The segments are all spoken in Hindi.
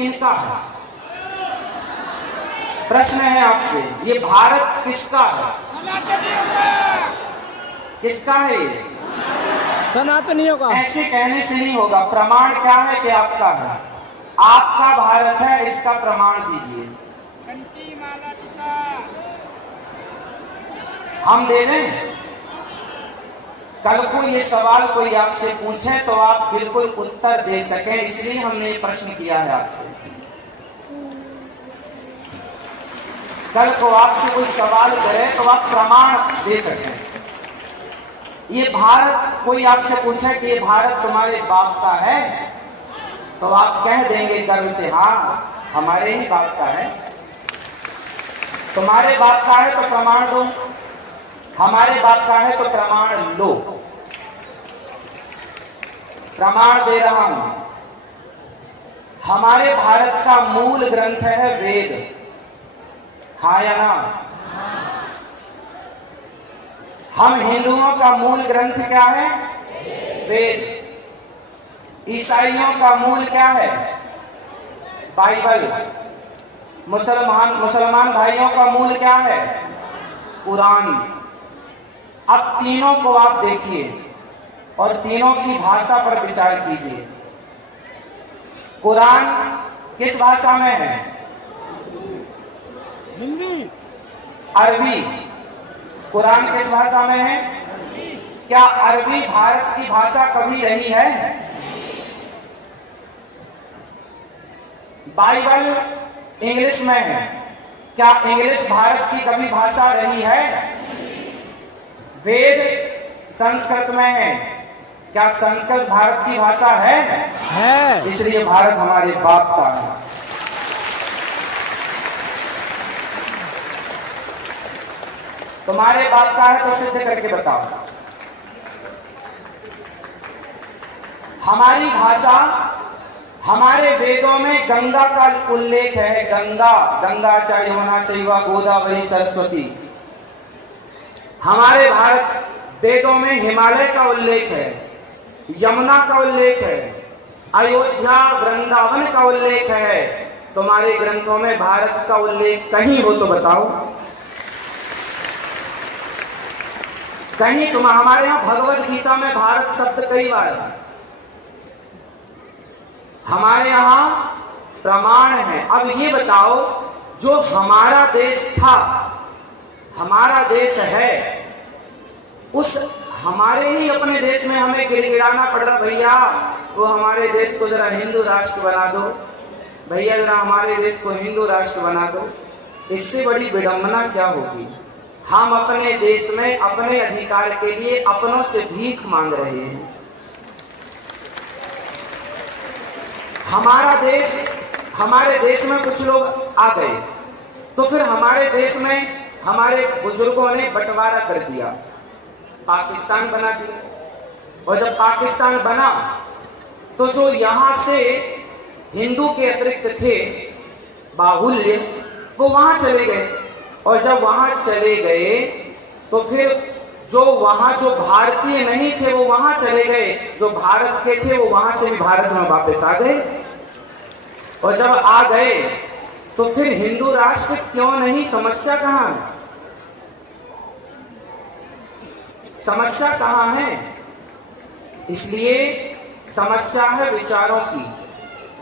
किनका है? प्रश्न है आपसे, ये भारत किसका है? किसका है ये? सनातनियों का। ऐसे कहने से नहीं होगा। प्रमाण क्या है कि आपका है? आपका भारत है, इसका प्रमाण दीजिए। हम दे दें? कल को ये सवाल कोई आपसे पूछे तो आप बिल्कुल उत्तर दे सकें, इसलिए हमने ये प्रश्न किया है आपसे। कल को आपसे कोई सवाल करे तो आप प्रमाण दे सकें। ये भारत, कोई आपसे पूछे कि ये भारत तुम्हारे बाप का है, तो आप कह देंगे गर्व से, हाँ हमारे ही बाप का है। तुम्हारे बाप का है तो प्रमाण दो, हमारे बाप का है तो प्रमाण लो। प्रमाण दे रहा हूं। हमारे भारत का मूल ग्रंथ है वेद, हाँ या ना? हम हिंदुओं का मूल ग्रंथ क्या है? वेद। ईसाइयों का मूल क्या है? बाइबल। मुसलमान भाइयों का मूल क्या है? कुरान। अब तीनों को आप देखिए और तीनों की भाषा पर विचार कीजिए। कुरान किस भाषा में है? हिंदी। अरबी। कुरान किस भाषा में है? क्या अरबी भारत की भाषा कभी रही है? बाइबल इंग्लिश में है, क्या इंग्लिश भारत की कभी भाषा रही है? वेद संस्कृत में है, क्या संस्कृत भारत की भाषा है? इसलिए भारत हमारे बाप का है। तुम्हारे बाप का है तो सिद्ध करके बताओ। हमारी भाषा, हमारे वेदों में गंगा का उल्लेख है। गंगा, गंगा च यमुना चैव गोदावरी सरस्वती। हमारे भारत वेदों में हिमालय का उल्लेख है, यमुना का उल्लेख है, अयोध्या वृंदावन का उल्लेख है। तुम्हारे ग्रंथों में भारत का उल्लेख कहीं हो तो बताओ। कहीं हमारे यहां भगवत गीता में भारत शब्द कई बार है। हमारे यहां प्रमाण है। अब ये बताओ, जो हमारा देश था, हमारा देश है, उस हमारे ही अपने देश में हमें गिड़गिड़ाना पड़ रहा, भैया वो हमारे देश को जरा हिंदू राष्ट्र बना दो, भैया जरा हमारे देश को हिंदू राष्ट्र बना दो। इससे बड़ी विडंबना क्या होगी? हम अपने देश में अपने अधिकार के लिए अपनों से भीख मांग रहे हैं। हमारा देश, हमारे देश में कुछ लोग आ गए तो फिर हमारे देश में हमारे बुजुर्गों ने बंटवारा कर दिया, पाकिस्तान बना दिया। और जब पाकिस्तान बना तो जो यहां से हिंदू के अतिरिक्त थे बाहुल्य, वो वहां चले गए। और जब वहां चले गए तो फिर जो वहां जो भारतीय नहीं थे वो वहां चले गए, जो भारत के थे वो वहां से भी भारत में वापस आ गए। और जब आ गए तो फिर हिंदू राष्ट्र क्यों नहीं? समस्या कहां है? समस्या कहां है? इसलिए समस्या है विचारों की।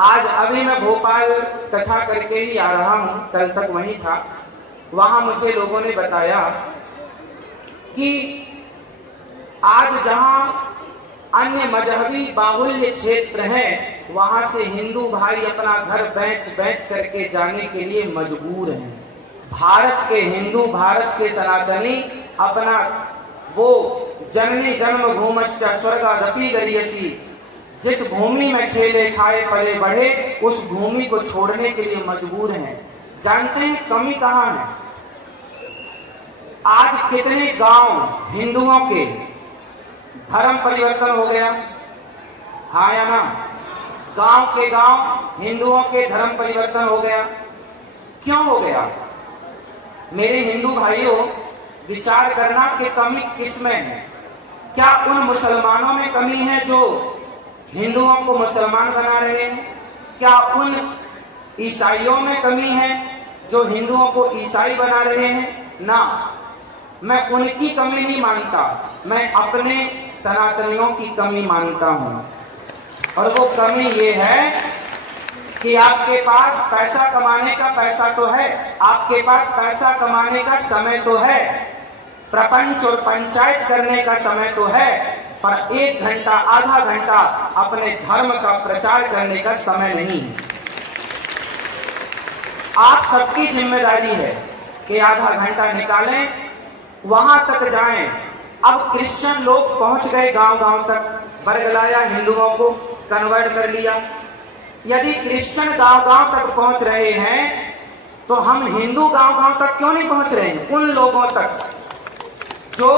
आज अभी मैं भोपाल कथा करके ही आ रहा हूं, कल तक वहीं था। वहां मुझे लोगों ने बताया कि आज जहां अन्य मजहबी बाहुल्य क्षेत्र हैं, वहां से हिंदू भाई अपना घर बेच करके जाने के लिए मजबूर हैं। भारत के हिंदू, भारत के सनातनी अपना वो जननी जन्म भूमश्च स्वर्गादपि गरीयसी, जिस भूमि में खेले खाए पले बढ़े, उस भूमि को छोड़ने के लिए मजबूर हैं। जानते हैं कमी कहां है? आज कितने गांव हिंदुओं के धर्म परिवर्तन हो गया, हाँ या ना? गांव के गांव हिंदुओं के धर्म परिवर्तन हो गया। क्यों हो गया? मेरे हिंदू भाइयों, विचार करना कि कमी किस में है। क्या उन मुसलमानों में कमी है जो हिंदुओं को मुसलमान बना रहे हैं? क्या उन ईसाइयों में कमी है जो हिंदुओं को ईसाई बना रहे हैं, ना, मैं उनकी कमी नहीं मानता, मैं अपने सनातनियों की कमी मानता हूं। और वो कमी ये है कि आपके पास पैसा कमाने का पैसा तो है, आपके पास पैसा कमाने का समय तो है, प्रपंच और पंचायत करने का समय तो है, पर 1 घंटा आधा घंटा अपने धर्म का प्रचार करने का समय नहीं है। आप सबकी जिम्मेदारी है कि आधा घंटा निकालें, वहां तक जाएं। अब क्रिश्चियन लोग पहुंच गए गांव-गांव तक, बरगलाया हिंदुओं को कन्वर्ट कर लिया। यदि क्रिश्चियन गांव-गांव तक पहुंच रहे हैं तो हम हिंदू गांव-गांव तक क्यों नहीं पहुंच रहे हैं? उन लोगों तक जो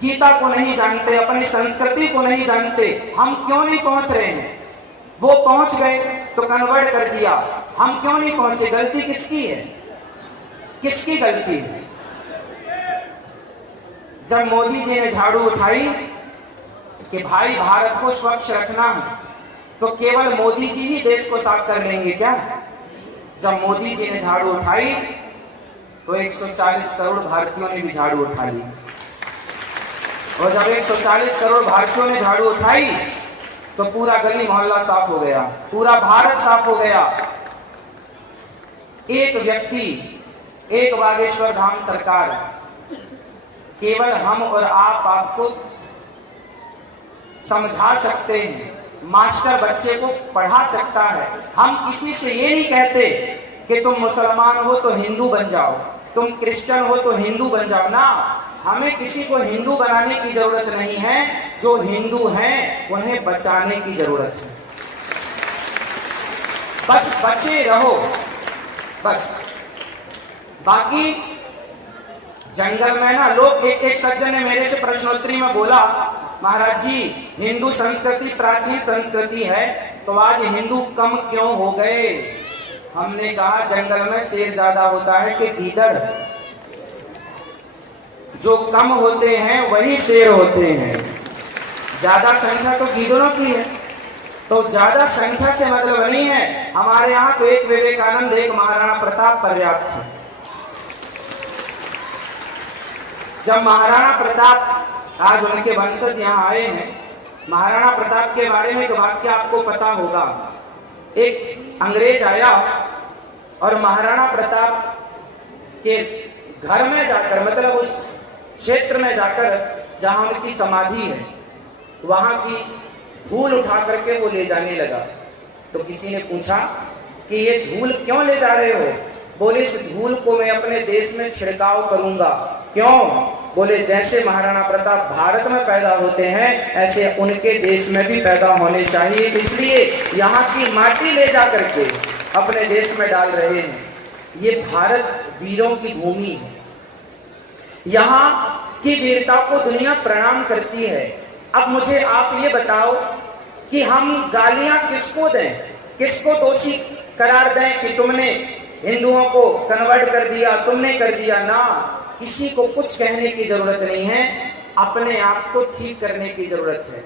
गीता को नहीं जानते, अपनी संस्कृति को नहीं जानते, हम क्यों नहीं पहुंच रहे हैं? वो पहुंच गए तो कन्वर्ट कर दिया, हम क्यों नहीं पहुंचे? गलती किसकी है? किसकी गलती है? जब मोदी जी ने झाड़ू उठाई कि भाई भारत को स्वच्छ रखना है, तो केवल मोदी जी ही देश को साफ कर लेंगे क्या? जब मोदी जी ने झाड़ू उठाई तो 140 करोड़ भारतीयों ने भी झाड़ू उठा ली। और जब 140 करोड़ भारतीयों ने झाड़ू उठाई तो पूरा गली मोहल्ला साफ हो गया, पूरा भारत साफ हो गया। एक व्यक्ति, एक बागेश्वर धाम सरकार, केवल हम और आप आपको समझा सकते हैं, मास्टर बच्चे को पढ़ा सकता है। हम किसी से ये नहीं कहते कि तुम मुसलमान हो तो हिंदू बन जाओ, तुम क्रिश्चियन हो तो हिंदू बन जाओ, ना, हमें किसी को हिंदू बनाने की जरूरत नहीं है। जो हिंदू हैं उन्हें बचाने की जरूरत है। बस बचे रहो, बस। बाकी जंगल में ना लोग, एक सज्जन ने मेरे से प्रश्नोत्तरी में बोला, महाराज जी हिंदू संस्कृति प्राचीन संस्कृति है, तो आज हिंदू कम क्यों हो गए? हमने कहा जंगल में शेर ज्यादा होता है कि गीदड़? जो कम होते हैं वही शेर होते हैं। ज्यादा संख्या तो गीदड़ों की है, तो ज्यादा संख्या से मतलब नहीं है। हमारे यहाँ तो एक विवेकानंद, एक महाराणा प्रताप पर्याप्त है। जब महाराणा प्रताप, आज उनके वंशज यहाँ आए हैं, महाराणा प्रताप के बारे में एक वाक्य आपको पता होगा। एक अंग्रेज आया और महाराणा प्रताप के घर में जाकर, मतलब उस क्षेत्र में जाकर जहां उनकी समाधि है, वहां की धूल उठा करके वो ले जाने लगा। तो किसी ने पूछा कि ये धूल क्यों ले जा रहे हो? बोले इस धूल को मैं अपने देश में छिड़काव करूंगा। क्यों? बोले जैसे महाराणा प्रताप भारत में पैदा होते हैं ऐसे उनके देश में भी पैदा होने चाहिए, इसलिए यहाँ की माटी ले जा करके अपने देश में डाल रहे हैं। ये भारत वीरों की भूमि है, यहाँ की वीरता को दुनिया प्रणाम करती है। अब मुझे आप ये बताओ कि हम गालियां किसको दें, किसको दोषी करार दें कि तुमने हिंदुओं को कन्वर्ट कर दिया, तुमने कर दिया? ना, किसी को कुछ कहने की जरूरत नहीं है, अपने आप को ठीक करने की जरूरत है।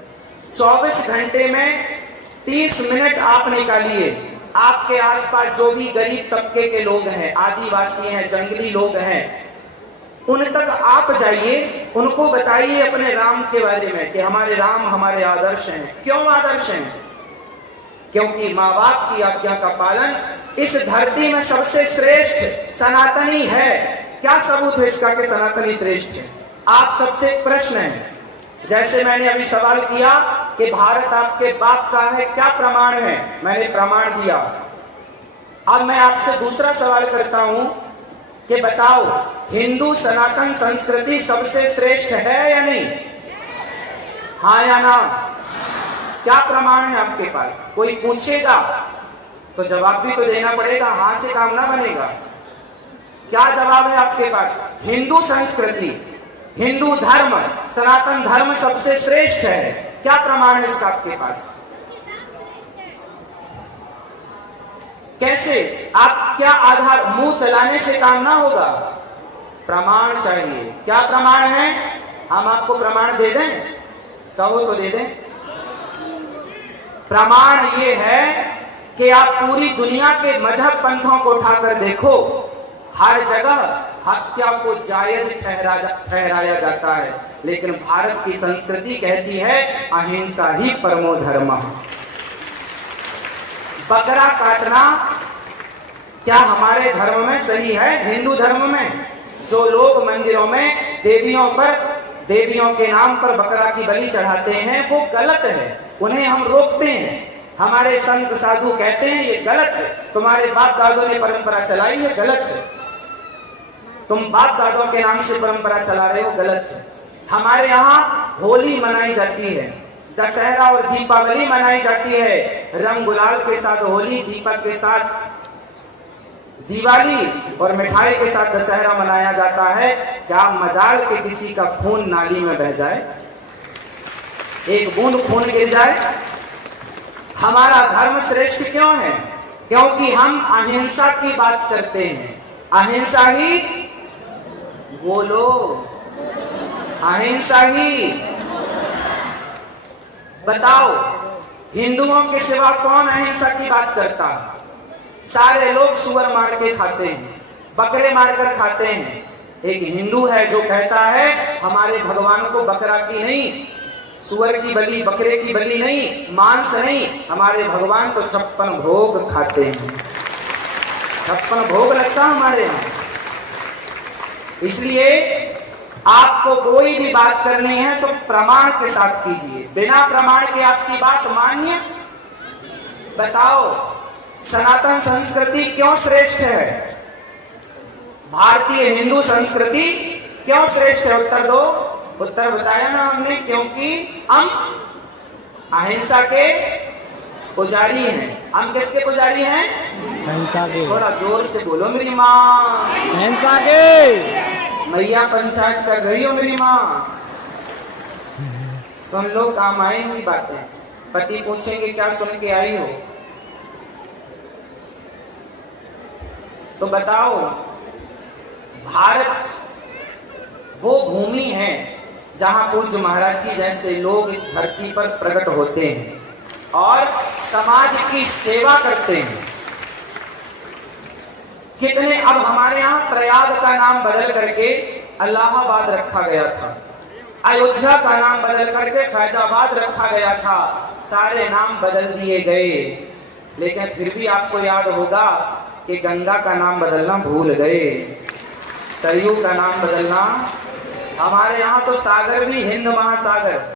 24 घंटे में 30 मिनट आप निकालिए, आपके आसपास जो भी गरीब तबके के लोग हैं, आदिवासी हैं, जंगली लोग हैं, उन तक आप जाइए, उनको बताइए अपने राम के बारे में कि हमारे राम हमारे आदर्श हैं। क्यों आदर्श हैं? क्योंकि माँ बाप की आज्ञा का पालन इस धरती में सबसे श्रेष्ठ सनातनी है। क्या सबूत है इसका कि सनातनी श्रेष्ठ है? आप सबसे एक प्रश्न है, जैसे मैंने अभी सवाल किया कि भारत आपके बाप का है, क्या प्रमाण है? मैंने प्रमाण दिया। अब मैं आपसे दूसरा सवाल करता हूं कि बताओ हिंदू सनातन संस्कृति सबसे श्रेष्ठ है या नहीं? हाँ या ना? क्या प्रमाण है आपके पास? कोई पूछेगा तो जवाब भी तो देना पड़ेगा, हाँ से काम ना बनेगा। क्या जवाब है आपके पास? हिंदू संस्कृति, हिंदू धर्म, सनातन धर्म सबसे श्रेष्ठ है। क्या प्रमाण है इसका आपके पास? कैसे? आप क्या आधार? मुंह चलाने से काम ना होगा, प्रमाण चाहिए। क्या प्रमाण है? हम आपको प्रमाण दे दें? कहो तो दे दें। प्रमाण ये है कि आप पूरी दुनिया के मजहब पंथों को उठाकर देखो, हर जगह हत्या को जायज ठहराया जाता है, लेकिन भारत की संस्कृति कहती है अहिंसा ही परमो धर्म। बकरा काटना क्या हमारे धर्म में सही है? हिंदू धर्म में जो लोग मंदिरों में देवियों के नाम पर बकरा की बलि चढ़ाते हैं वो गलत है, उन्हें हम रोकते हैं। हमारे संत साधु कहते हैं ये गलत है, तुम्हारे बाप दादों ने परंपरा चलाई है, गलत है। तुम बाप दादों के नाम से परंपरा चला रहे हो, गलत है। हमारे यहाँ होली मनाई जाती है, दशहरा और दीपावली मनाई जाती है, रंग गुलाल के साथ होली, दीपक के साथ दिवाली और मिठाई के साथ दशहरा मनाया जाता है। क्या मजाल के किसी का खून नाली में बह जाए, एक बूंद खून गिर जाए? हमारा धर्म श्रेष्ठ क्यों है? क्योंकि हम अहिंसा की बात करते हैं। अहिंसा ही बोलो, अहिंसा ही। बताओ, हिंदुओं के सिवा कौन अहिंसा की बात करता है? सारे लोग सुअर मार के खाते हैं, बकरे मारकर खाते हैं। एक हिंदू है जो कहता है हमारे भगवान को बकरा की नहीं, सुअर की बलि, बकरे की बलि नहीं, मांस नहीं, हमारे भगवान तो 56 भोग खाते हैं। 56 भोग लगता है हमारे यहाँ। इसलिए आपको कोई भी बात करनी है तो प्रमाण के साथ कीजिए, बिना प्रमाण के आपकी बात मान्य। बताओ, सनातन संस्कृति क्यों श्रेष्ठ है? भारतीय हिंदू संस्कृति क्यों श्रेष्ठ है? उत्तर दो। उत्तर बताया ना हमने, क्योंकि हम अहिंसा के पुजारी हैं। हम किसके पुजारी हैं? अहिंसा के। थोड़ा जोर से बोलो मेरी माँ। अहिंसा के। मैया पंचायत कर रही हो मेरी माँ, सुन लो, काम आएंगी बातें। पति पूछेंगे क्या सुन के आई हो? तो बताओ, भारत वो भूमि है जहां पूज्य महाराज जी जैसे लोग इस धरती पर प्रकट होते हैं और समाज की सेवा करते हैं। कितने, अब हमारे यहाँ प्रयाग का नाम बदल करके इलाहाबाद रखा गया था, अयोध्या का नाम बदल करके फैजाबाद रखा गया था, सारे नाम बदल दिए गए। लेकिन फिर भी आपको याद होगा कि गंगा का नाम बदलना भूल गए, सरयू का नाम बदलना। हमारे यहाँ तो सागर भी हिंद महासागर